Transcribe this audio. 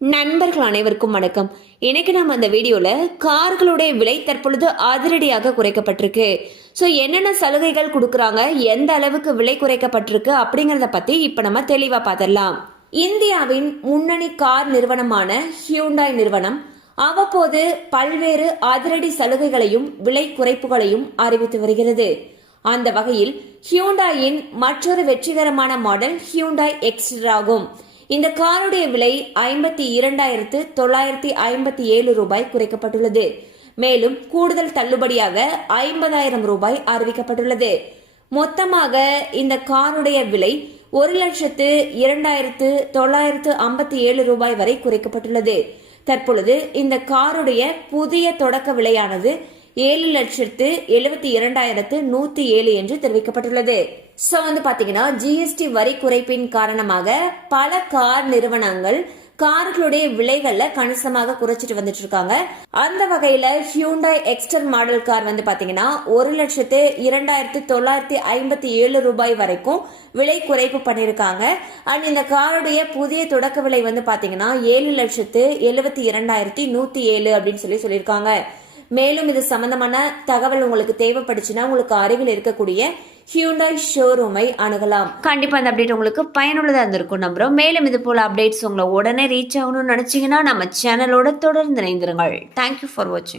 நண்பர்கள் அனைவருக்கும் வணக்கம். இன்னைக்கு நம்ம அந்த வீடியோல கார்களுடைய விலை தற்பொழுது அதிரடியாக குறைக்கப்பட்டிருக்கு. ஸோ என்னென்ன சலுகைகள் கொடுக்குறாங்க, எந்த அளவுக்கு விலை குறைக்கப்பட்டிருக்கு அப்படிங்கறத பத்தி இப்ப நம்ம தெளிவா பார்த்துடலாம். இந்தியாவின் முன்னணி கார் நிறுவனமான ஹியூண்டாய் நிறுவனம் அவ்வப்போது பல்வேறு அதிரடி சலுகைகளையும் விலை குறைப்புகளையும் அறிவித்து வருகிறது. அந்த வகையில் ஹியூண்டாயின் மற்றொரு வெற்றிகரமான மாடல் ஹியூண்டாய் எக்ஸ்டர் ஆகும். இந்த காருடைய விலை 52,957 ரூபாய் குறைக்கப்பட்டுள்ளது. மேலும் கூடுதல் தள்ளுபடியாக 50,000 ரூபாய் அறிவிக்கப்பட்டுள்ளது. மொத்தமாக இந்த காருடைய விலை 1,02,957 ரூபாய் வரை குறைக்கப்பட்டுள்ளது. தற்பொழுது இந்த காருடைய புதிய தொடக்க விலையானது 7,72,107 என்று தெரிவிக்கப்பட்டுள்ளது. சோ பாத்தீங்கன்னா ஜிஎஸ்டி வரி குறைப்பின் காரணமாக பல கார் நிறுவனங்கள் கார்களுடைய விலைகள்ல கணிசமாக குறைச்சிட்டு வந்துட்டு இருக்காங்க. அந்த வகையில ஹியூண்டாய் எக்ஸ்டர் மாடல் கார் பாத்தீங்கன்னா 1,02,957 ரூபாய் வரைக்கும் விலை குறைப்பு பண்ணிருக்காங்க. அண்ட் இந்த காருடைய புதிய தொடக்க விலை பாத்தீங்கன்னா 7,72,107 அப்படின்னு சொல்லியிருக்காங்க. மேலும் இது சம்பந்தமான தகவல் உங்களுக்கு தேவைப்படுச்சுன்னா உங்களுக்கு அருகில் இருக்கக்கூடிய ஹியூண்டாய் ஷோரூமை அணுகலாம். கண்டிப்பா அந்த அப்டேட் உங்களுக்கு பயனுள்ளதா இருந்திருக்கும் நம்புறோம். மேலும் இது போல அப்டேட்ஸ் உங்களை உடனே ரீச் ஆகணும்னு நினைச்சீங்கன்னா நம்ம சேனலோட தொடர்ந்து இணைந்திருங்கள். தேங்க்யூ ஃபார் வாட்சிங்.